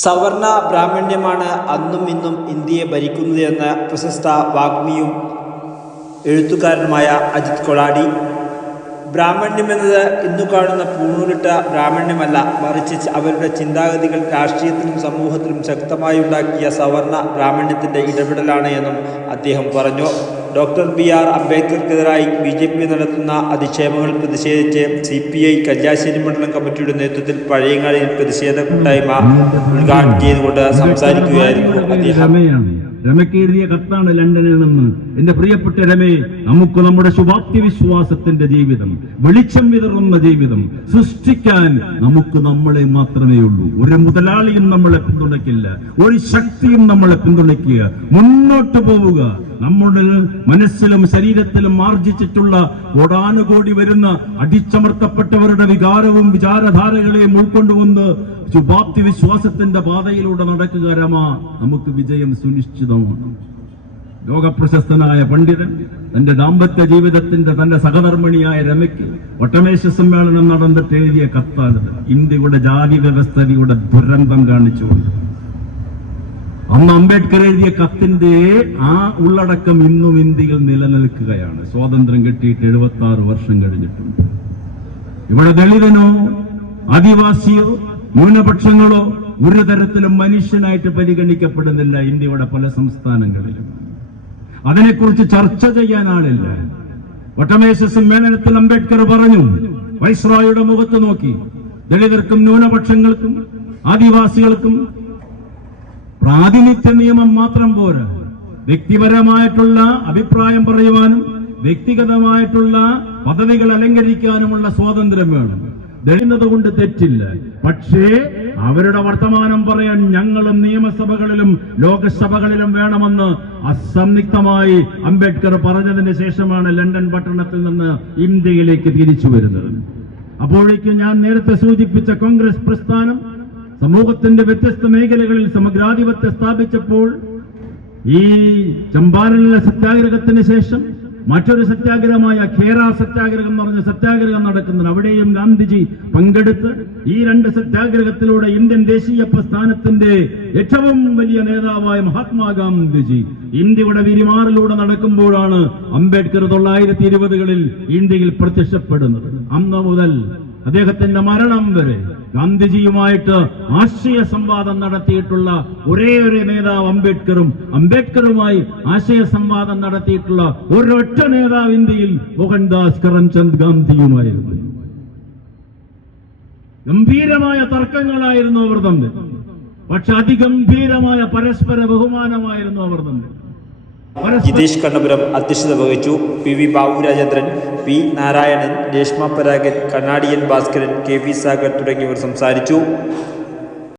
സവർണ ബ്രാഹ്മണ്യമാണ് അന്നും ഇന്നും ഇന്ത്യയെ ഭരിക്കുന്നത് എന്ന് പ്രശസ്ത വാഗ്മിയും എഴുത്തുകാരനുമായ അജിത് കൊളാടി ബ്രാഹ്മണ്യം എന്നത് ഇന്നു കാണുന്ന പൂണൂലിട്ട ബ്രാഹ്മണ്യമല്ല മറിച്ച് അവരുടെ ചിന്താഗതികൾ രാഷ്ട്രീയത്തിലും സമൂഹത്തിലും ശക്തമായി ഉണ്ടാക്കിയ സവർണ ബ്രാഹ്മണ്യത്തിന്റെ ഇടപെടലാണ് എന്നും അദ്ദേഹം പറഞ്ഞു. ഡോക്ടർ ബി ആർ അംബേദ്കർക്കെതിരായി ബി ജെ പി നടത്തുന്ന അധിക്ഷേപങ്ങൾ പ്രതിഷേധിച്ച് സി പി ഐ കല്യാശ്ശേരി മണ്ഡലം കമ്മിറ്റിയുടെ നേതൃത്വത്തിൽ പഴയങ്ങാടിയിൽ പ്രതിഷേധ കൂട്ടായ്മ ഉദ്ഘാടനം ചെയ്തുകൊണ്ട് സംസാരിക്കുകയായിരുന്നു അദ്ദേഹം. രമയാണ് രമയ്ക്ക് എഴുതിയ കത്താണ് ലണ്ടനിൽ നിന്ന്. എന്റെ പ്രിയപ്പെട്ട രമേ നമുക്ക് നമ്മുടെ ശുഭാപ്തി വിശ്വാസത്തിന്റെ ജീവിതം വെളിച്ചം വിതറുന്ന ജീവിതം സൃഷ്ടിക്കാൻ നമുക്ക് നമ്മളെ മാത്രമേ ഉള്ളൂ. ഒരു മുതലാളിയും നമ്മളെ പിന്തുണയ്ക്കില്ല. ഒരു ശക്തിയും നമ്മളെ പിന്തുണയ്ക്കുക. മുന്നോട്ട് പോവുക. നമ്മുടെ മനസ്സിലും ശരീരത്തിലും ആർജിച്ചിട്ടുള്ള കോടാനുകോടി വരുന്ന അടിച്ചമർത്തപ്പെട്ടവരുടെ വികാരവും വിചാരധാരകളെയും ഉൾക്കൊണ്ടുവന്ന് ശുഭാപ്തി വിശ്വാസത്തിന്റെ പാതയിലൂടെ നടക്കുക രമ നമുക്ക് വിജയം സുനിശ്ചിതമാണ്. ലോകപ്രശസ്തനായ പണ്ഡിതൻ തന്റെ ദാമ്പത്യ ജീവിതത്തിന്റെ തന്റെ സഹധർമ്മിണിയായ രമയ്ക്ക് വട്ടമേശ സമ്മേളനം നടന്നിട്ട് എഴുതിയ കത്താണിത്. ഇന്ത്യയുടെ ജാതി വ്യവസ്ഥയുടെ ദുരന്തം കാണിച്ചുകൊണ്ട്. അന്ന് അംബേദ്കർ എഴുതിയ കത്തിന്റെ ആ ഉള്ളടക്കം ഇന്നും ഇന്ത്യയിൽ നിലനിൽക്കുകയാണ്. സ്വാതന്ത്ര്യം കിട്ടിയിട്ട് എഴുപത്തി ആറ് വർഷം കഴിഞ്ഞിട്ടുണ്ട്. ഇവിടെ ദളിതനോ ആദിവാസിയോ ന്യൂനപക്ഷങ്ങളോ ഒരു തരത്തിലും മനുഷ്യനായിട്ട് പരിഗണിക്കപ്പെടുന്നില്ല ഇന്ത്യയുടെ പല സംസ്ഥാനങ്ങളിലും. അതിനെക്കുറിച്ച് ചർച്ച ചെയ്യാൻ ആളില്ല. വട്ടമേശ സമ്മേളനത്തിൽ അംബേദ്കർ പറഞ്ഞു വൈസ്രോയുടെ മുഖത്ത് നോക്കി. ദളിതർക്കും ന്യൂനപക്ഷങ്ങൾക്കും ആദിവാസികൾക്കും പ്രാതിനിധ്യ നിയമം മാത്രം പോരാ. വ്യക്തിപരമായിട്ടുള്ള അഭിപ്രായം പറയുവാനും വ്യക്തിഗതമായിട്ടുള്ള പദവികൾ അലങ്കരിക്കാനുമുള്ള സ്വാതന്ത്ര്യം വേണം. ദളിന്നത് കൊണ്ട് തെറ്റില്ല. പക്ഷേ അവരുടെ വർത്തമാനം പറയാൻ ഞങ്ങളും നിയമസഭകളിലും ലോകസഭകളിലും വേണമെന്ന് അസംയുക്തമായി അംബേദ്കർ പറഞ്ഞതിന് ശേഷമാണ് ലണ്ടൻ പട്ടണത്തിൽ നിന്ന് ഇന്ത്യയിലേക്ക് തിരിച്ചു വരുന്നത്. അപ്പോഴേക്കും ഞാൻ നേരത്തെ സൂചിപ്പിച്ച കോൺഗ്രസ് പ്രസ്ഥാനം സമൂഹത്തിന്റെ വ്യത്യസ്ത മേഖലകളിൽ സമഗ്രാധിപത്യം സ്ഥാപിച്ചപ്പോൾ ഈ ചമ്പാരനിലെ സത്യാഗ്രഹത്തിന് ശേഷം മറ്റൊരു സത്യാഗ്രഹമായ ഖേര സത്യാഗ്രഹം പറഞ്ഞ സത്യാഗ്രഹം നടക്കുന്നത് അവിടെയും ഗാന്ധിജി പങ്കെടുത്ത് ഈ രണ്ട് സത്യാഗ്രഹത്തിലൂടെ ഇന്ത്യൻ ദേശീയ പ്രസ്ഥാനത്തിന്റെ ഏറ്റവും വലിയ നേതാവായ മഹാത്മാഗാന്ധിജി ഇന്ത്യയുടെ വിരിമാറിലൂടെ നടക്കുമ്പോഴാണ് അംബേദ്കർ തൊള്ളായിരത്തി ഇരുപതുകളിൽ ഇന്ത്യയിൽ പ്രത്യക്ഷപ്പെടുന്നത്. അന്ന് മുതൽ അദ്ദേഹത്തിന്റെ മരണം വരെ ഗാന്ധിജിയുമായിട്ട് ആശയ സംവാദം നടത്തിയിട്ടുള്ള ഒരേ ഒരു നേതാവ് അംബേദ്കറും അംബേദ്കറുമായി ആശയ സംവാദം നടത്തിയിട്ടുള്ള ഒരൊറ്റ നേതാവ് ഇന്ത്യയിൽ മോഹൻദാസ് കരംചന്ദ് ഗാന്ധിയുമായിരുന്നു. ഗംഭീരമായ തർക്കങ്ങളായിരുന്നു അവർ തമ്മിൽ. പക്ഷെ അതിഗംഭീരമായ പരസ്പര ബഹുമാനമായിരുന്നു അവർ തമ്മിൽ. ജിതേഷ് കണ്ണപുരം അധ്യക്ഷത വഹിച്ചു P V Baburajendran P Narayanan Reshma Paragan Kannadiyan Bhaskaran K V Sagar തുടങ്ങിയവർ സംസാരിച്ചു.